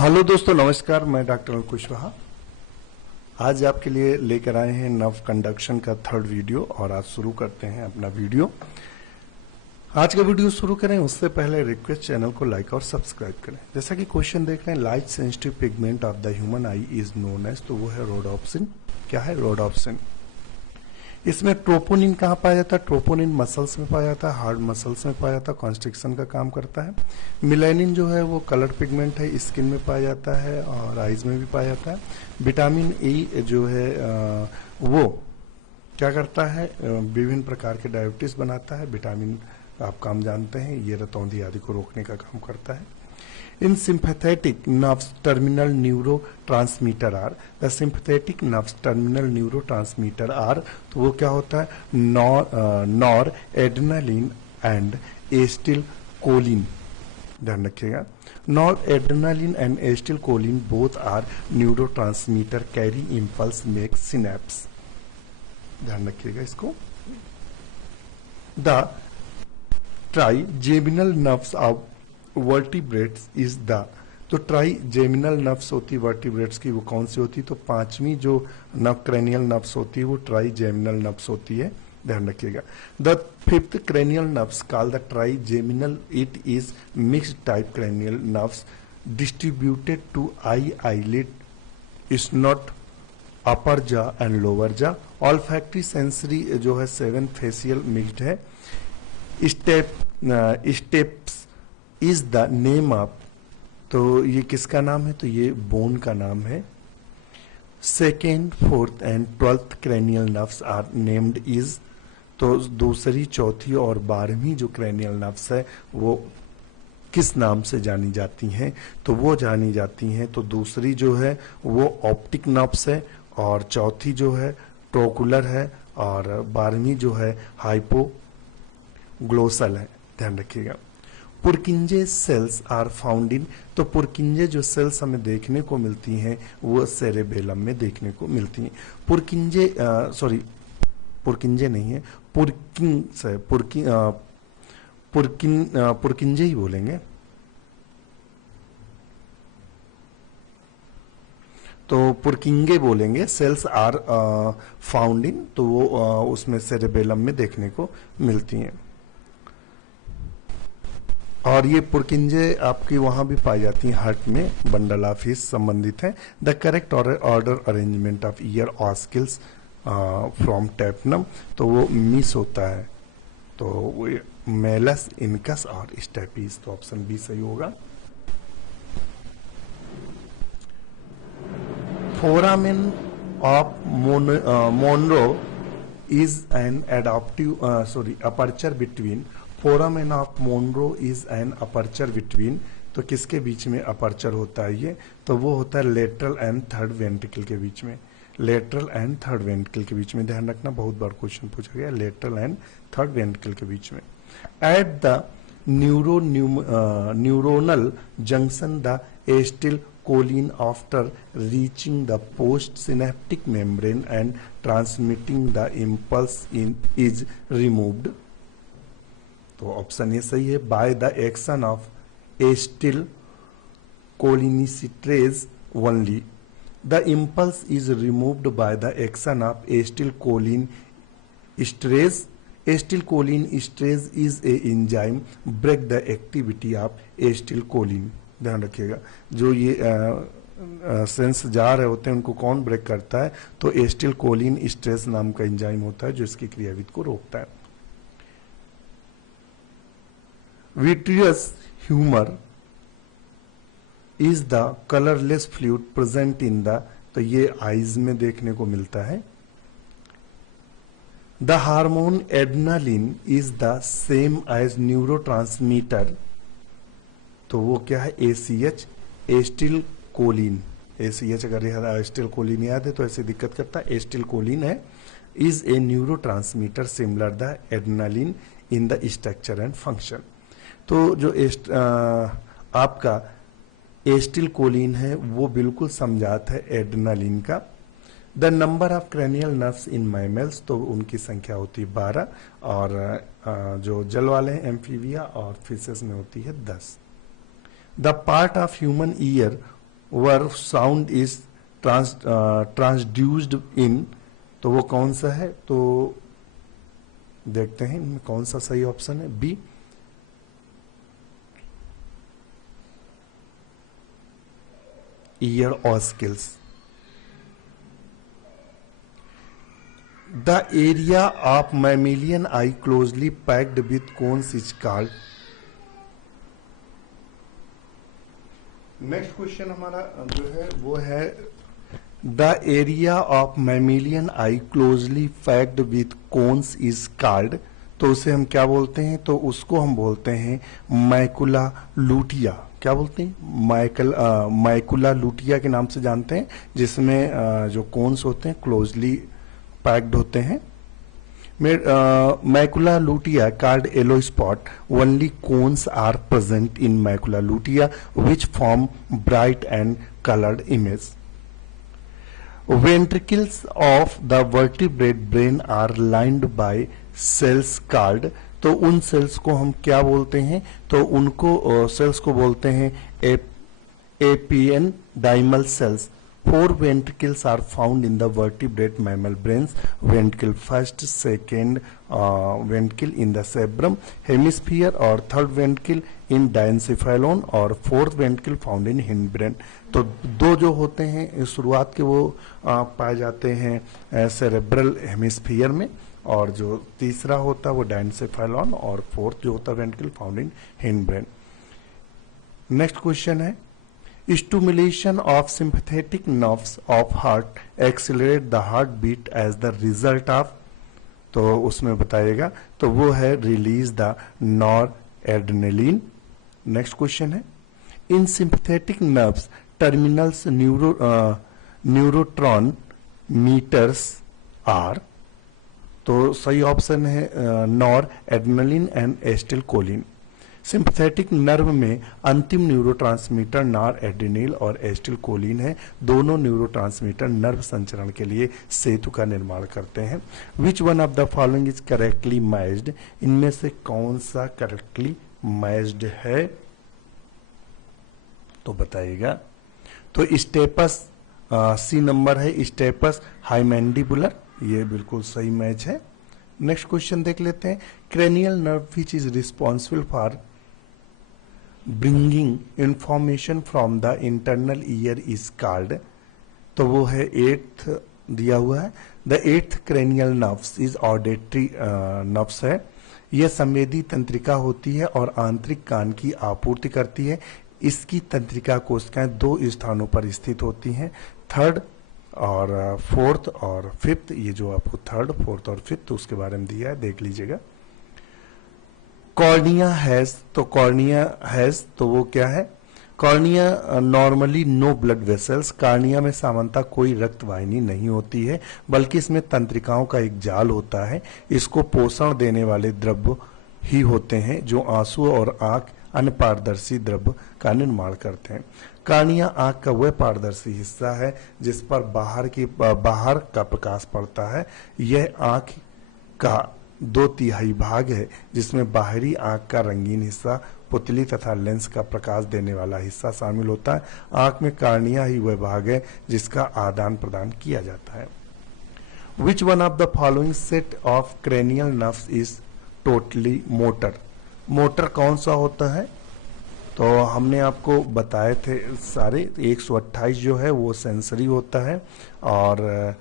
Hello दोस्तों, नमस्कार। मैं डॉक्टर अनिल कुशवाहा आज आपके लिए लेकर आए हैं नर्व कंडक्शन का थर्ड वीडियो। और आज शुरू करते हैं अपना वीडियो। आज का वीडियो शुरू करें उससे पहले रिक्वेस्ट, चैनल को लाइक और सब्सक्राइब करें। जैसा कि क्वेश्चन देख रहे हैं, light sensitive pigment of the human eye is known as, तो वो है रोडोप्सिन। क्या है? रोडोप्सिन। इसमें ट्रोपोनिन कहाँ पाया जाता है? ट्रोपोनिन मसल्स में पाया जाता है, हार्ड मसल्स में पाया जाता है, कॉन्स्ट्रिक्शन का काम करता है। मिलेनिन जो है वो कलर पिगमेंट है, स्किन में पाया जाता है और आईज में भी पाया जाता है। विटामिन ए जो है वो क्या करता है? विभिन्न प्रकार के डायबिटीज बनाता है। विटामिन आप काम जानते हैं, ये रतौंधी आदि को रोकने का काम करता है। In sympathetic nerves terminal neurotransmitter are, the sympathetic nerves terminal neurotransmitter are, तो वो क्या होता है? Noradrenaline and acetylcholine. ध्यान रखिएगा, noradrenaline and acetylcholine both are neurotransmitter carry impulse make synapse. ध्यान रखिएगा इसको। The trigeminal nerves of vertebrates is the, तो ट्राइजेमिनल नर्व्स होती है वर्टिब्रेट्स की, वो कौन सी होती है? तो पांचवी जो नर्व क्रेनियल नर्व्स होती है वो ट्राइजेमिनल नर्व्स होती है। ध्यान रखिएगा। The fifth cranial nerves called the trigeminal, it is mixed type cranial nerves distributed to eye, eyelid, snout, upper jaw and lower jaw. Olfactory sensory जो है 7 फेशियल मिक्स्ड है। Steps is the name of, तो ये किसका नाम है? तो ये बोन का नाम है। Second, fourth and 12th cranial nerves are named is, तो दूसरी, चौथी और 12वीं जो क्रेनियल नर्व्स है वो किस नाम से जानी जाती हैं? तो वो जानी जाती हैं, तो दूसरी जो है वो ऑप्टिक नर्व्स है, और चौथी जो है ट्रोकुलर है, और 12वीं जो है हाइपोग्लोसल है। ध्यान रखिएगा। Purkinje cells are found in, तो पुरकिंजे जो सेल्स हमें देखने को मिलती हैं वो सेरेबेलम में देखने को मिलती हैं। पुरकिंजे पुरकिंजे नहीं है, पुरकिंग्स है, पुरकिंजे ही बोलेंगे। तो पुरकिंगे बोलेंगे। सेल्स आर फाउंड इन, तो वो उसमें सेरेबेलम में देखने को मिलती हैं। और ये पुरकिंजे आपकी वहां भी पाई जाती हैं, हार्ट में, बंडल ऑफ हिस संबंधित है। The correct order arrangement of ear ossicles from tympanum, तो वो मिस होता है, तो वो मेलस, इनकस और स्टेपीज, तो ऑप्शन बी सही होगा। Foramen of Monro is an aperture between, foramen of Monro is an aperture between, तो किसके बीच में अपर्चर होता है ये? तो वो होता है लेटरल एंड थर्ड वेंट्रिकल के बीच में। लेटरल एंड थर्ड वेंट्रिकल के बीच में, ध्यान रखना, बहुत बार क्वेश्चन पूछा गया, लेटरल एंड थर्ड वेंट्रिकल के बीच में। At the neuronal junction the acetylcholine after reaching the post synaptic membrane and transmitting the impulse in is removed, तो ऑप्शन ये सही है। By the action of acetylcholinesterase only, the impulse is removed by the action of acetyl Colin esterase. Acetylcholinesterase is a enzyme break the activity of acetyl Colin. ध्यान रखिएगा, जो ये sense जा रहे होते हैं उनको कौन ब्रेक करता है? तो एस्टिल कोलिन स्ट्रेज नाम का एंजाइम होता है जो इसकी क्रियाविधि को रोकता है। Vitreous humor is the colorless fluid present in the, तो ये आईज में देखने को मिलता है। The hormone adrenaline is the same as neurotransmitter, तो वो क्या है? ACH, acetylcholine. ACH अगर एस्टिल कोलिन याद है तो ऐसे दिक्कत करता है, एस्टिल कोलिन है। Is a neurotransmitter similar the adrenaline in the structure and function, तो जो आपका एस्टिल कोलिन है वो बिल्कुल समझात है एड्रेनालिन का। The number of cranial nerves in mammals, तो उनकी संख्या होती है 12, और जो जल वाले हैं एम्फीबिया और फिशेस में होती है 10। The part of human ear where sound is transduced in, तो वो कौन सा है? तो देखते हैं इनमें कौन सा सही ऑप्शन है। B, ear ossicles. The area of mammalian eye closely packed with cones is called. Next question हमारा जो है वो है the area of mammalian eye closely packed with cones is called, तो उसे हम क्या बोलते हैं? तो उसको हम बोलते हैं मैकुला लूटिया। क्या बोलते हैं? मैकुला लूटिया के नाम से जानते हैं, जिसमें जो कोन्स होते हैं क्लोजली पैक्ड होते हैं। Macula लूटिया called yellow spot, only cones are present in macula lutea which form bright and colored image. Ventricles of the vertebrate brain are lined by cells called, तो उन सेल्स को हम क्या बोलते हैं? तो उनको सेल्स को बोलते हैं ependymal cells. Four ventricles are found in the vertebrate mammal brains. Ventricle first, second ventricle in the cerebrum hemisphere, और third ventricle in diencephalon, और fourth ventricle found in hindbrain. तो दो जो होते हैं शुरुआत के वो पाए जाते हैं सेरेब्रल हेमिस्फीयर में, और जो तीसरा होता है वो डायनसेफेलॉन, और फोर्थ जो होता है ventricle found in hindbrain. Next question है stimulation of sympathetic nerves of heart accelerate the heartbeat as the result of, तो उसमें बताइएगा, तो वो है release the noradrenaline. Next question है in sympathetic nerves terminals neurotransmitters are, तो सही ऑप्शन है noradrenaline and acetylcholine. Sympathetic nerve में अंतिम न्यूरोट्रांसमीटर नॉर एड्रेनल और एस्टिलकोलिन है। दोनों न्यूरोट्रांसमीटर नर्व संचरण के लिए सेतु का निर्माण करते हैं। Which one of the following is correctly matched, इनमें से कौन सा करेक्टली मैच्ड है? तो बताइएगा। तो स्टेपस सी नंबर है, स्टेपस हाइमैंडिबुलर, ये बिल्कुल सही मैच है। नेक्स्ट क्वेश्चन देख लेते हैं cranial nerve which is responsible for bringing information from the internal ear is called, तो वो है एट्थ दिया हुआ है। The eighth cranial nerves is auditory nerves है। यह संवेदी तंत्रिका होती है और आंतरिक कान की आपूर्ति करती है। इसकी तंत्रिका कोशिकाएं दो स्थानों पर स्थित होती हैं, थर्ड और फोर्थ और फिफ्थ। ये जो आपको थर्ड, फोर्थ और फिफ्थ उसके बारे में दिया है, देख लीजिएगा। कॉर्निया हैज, तो कॉर्निया हैज तो वो क्या है? Cornea normally no blood vessels, cornea में सामान्यतः कोई रक्त वाहिनी नहीं होती है, बल्कि इसमें तंत्रिकाओं का एक जाल होता है। इसको पोषण देने वाले द्रव्य ही होते हैं जो आंसू और आंख अन्य पारदर्शी द्रव्य का निर्माण करते हैं। कॉर्निया आंख का वह पारदर्शी हिस्सा है जिस पर बाहर का प्रकाश पड़ता है। यह आंख का 2/3 भाग है जिसमें बाहरी आंख का रंगीन हिस्सा, पुतली तथा लेंस का प्रकाश देने वाला हिस्सा शामिल होता है। आंख में कॉर्निया ही वह भाग है जिसका आदान प्रदान किया जाता है। Which one of the following set of cranial nerves is totally motor, motor कौन सा होता है? तो हमने आपको बताए थे सारे, 128 जो है वो सेंसरी होता है, और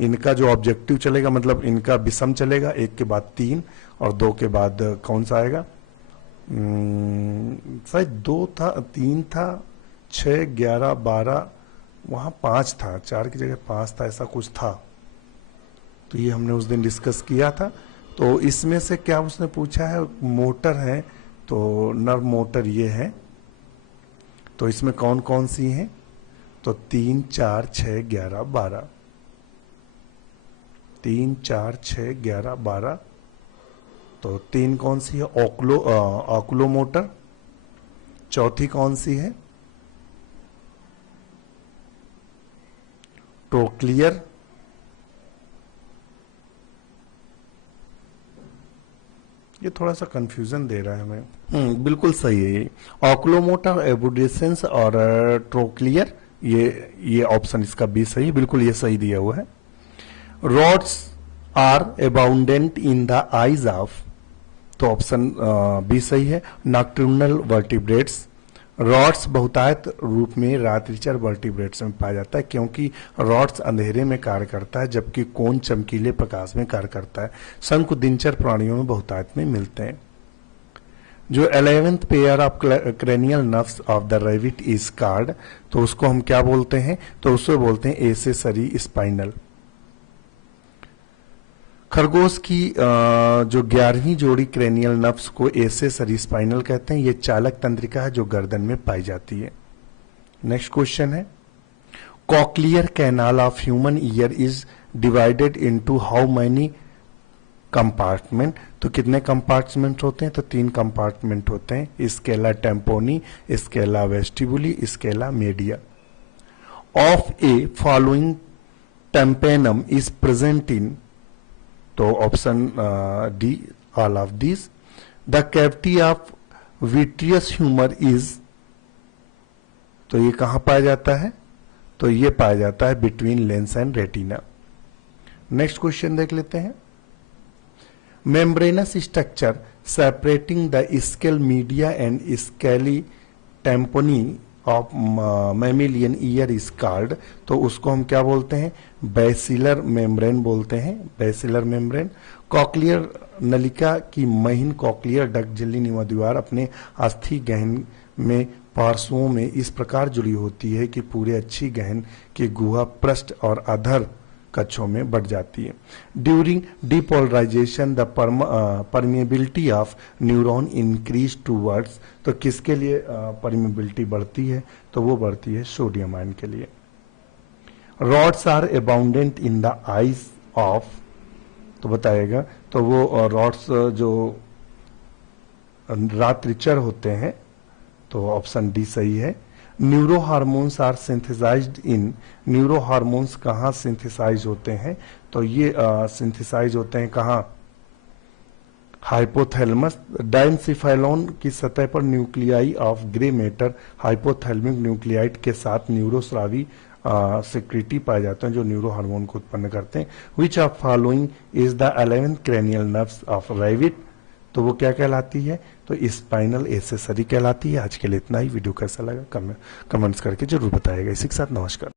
इनका जो ऑब्जेक्टिव चलेगा, मतलब इनका विषम चलेगा, 1 के बाद 3 और 2 के बाद कौन सा आएगा? शायद 2 था, 3 था, 6, 11, 12, वहां 5 था, 4 की जगह 5 था, ऐसा कुछ था। तो ये हमने उस दिन डिस्कस किया था। तो इसमें से क्या उसने पूछा है? मोटर है, तो नर्व मोटर ये है। तो इसमें कौन कौन सी हैं? तो 3, 4, 6, 11, 12, 3, 4, 6, 11, 12। तो 3 कौन सी है? ऑक्लो मोटर। चौथी कौन सी है? ट्रोक्लियर। ये थोड़ा सा कंफ्यूजन दे रहा है हमें। बिल्कुल सही है ये। ऑक्लोमोटर एबुडेसेंस और ट्रोक्लियर, ये ऑप्शन इसका बी सही है, बिल्कुल ये सही दिया हुआ है। Rods are abundant in the eyes of, तो ऑप्शन बी सही है। नॉक्टर्नल वर्टिब्रेट्स, रॉड्स बहुतायत रूप में रात्रिचर वर्टिब्रेट्स में पाया जाता है, क्योंकि रॉड्स अंधेरे में कार्य करता है जबकि कोन चमकीले प्रकाश में कार्य करता है। शंकु दिनचर प्राणियों में बहुतायत में मिलते हैं। जो 11th pair of cranial nerves of the rabbit is called, तो उसको हम क्या बोलते हैं, तो उसको बोलते हैं एसेसरी स्पाइनल। खरगोश की जो 11वीं जोड़ी क्रेनियल नर्व्स को एसेसरी स्पाइनल कहते हैं। ये चालक तंत्रिका है जो गर्दन में पाई जाती है। नेक्स्ट क्वेश्चन है, cochlear canal of human year is divided into how many compartment, तो कितने कंपार्टमेंट होते हैं, तो 3 कंपार्टमेंट होते हैं। Scala tympani, scala vestibuli, scala media. Of a following tympanum is present in, तो option D all of this. The cavity of vitreous humour is, तो ये कहां पाया जाता है, तो ये पाया जाता है between lens and retina. Next question देख लेते हैं। Membranous structure separating the scala media and scala tympani of mammalian ear is called, तो उसको हम क्या बोलते हैं, बेसिलर मेम्ब्रेन बोलते हैं, बेसिलर मेम्ब्रेन। कॉक्लियर नलिका की महीन कॉक्लियर डक्ट झिल्ली नुमा दीवार अपने अस्थि गहन में पार्श्वों में इस प्रकार जुड़ी होती है कि पूरे अच्छी गहन की गुहा पृष्ठ और अधर कक्षों में बढ़ जाती है। During depolarisation the permeability of neuron increase towards, तो किसके लिए परमिएबिलिटी बढ़ती है, तो वो बढ़ती है सोडियम आयन के लिए। Rods are abundant in the eyes of, तो बताएगा, तो वो रॉड्स जो रात्रिचर होते हैं, तो ऑप्शन डी सही है। Neuro hormones are synthesised in, neuro hormones कहाँ सिंथेसाइज होते हैं, तो ये सिंथेसाइज होते हैं कहाँ, हाइपोथैलेमस। डाइनसिफाइलोन की सतह पर nuclei of grey matter hypothalamic nuclide के साथ न्यूरोस्रावी सिक्रीटी पाए जाते हैं जो न्यूरो हार्मोन को उत्पन्न करते हैं। Which of following is the 11th cranial nerves of rabbit, तो वो क्या कहलाती है, तो स्पाइनल एसेसरी कहलाती है। आज के लिए इतना ही। वीडियो कैसा लगा कमेंट्स करके जरूर बताइएगा। इसी के साथ नमस्कार।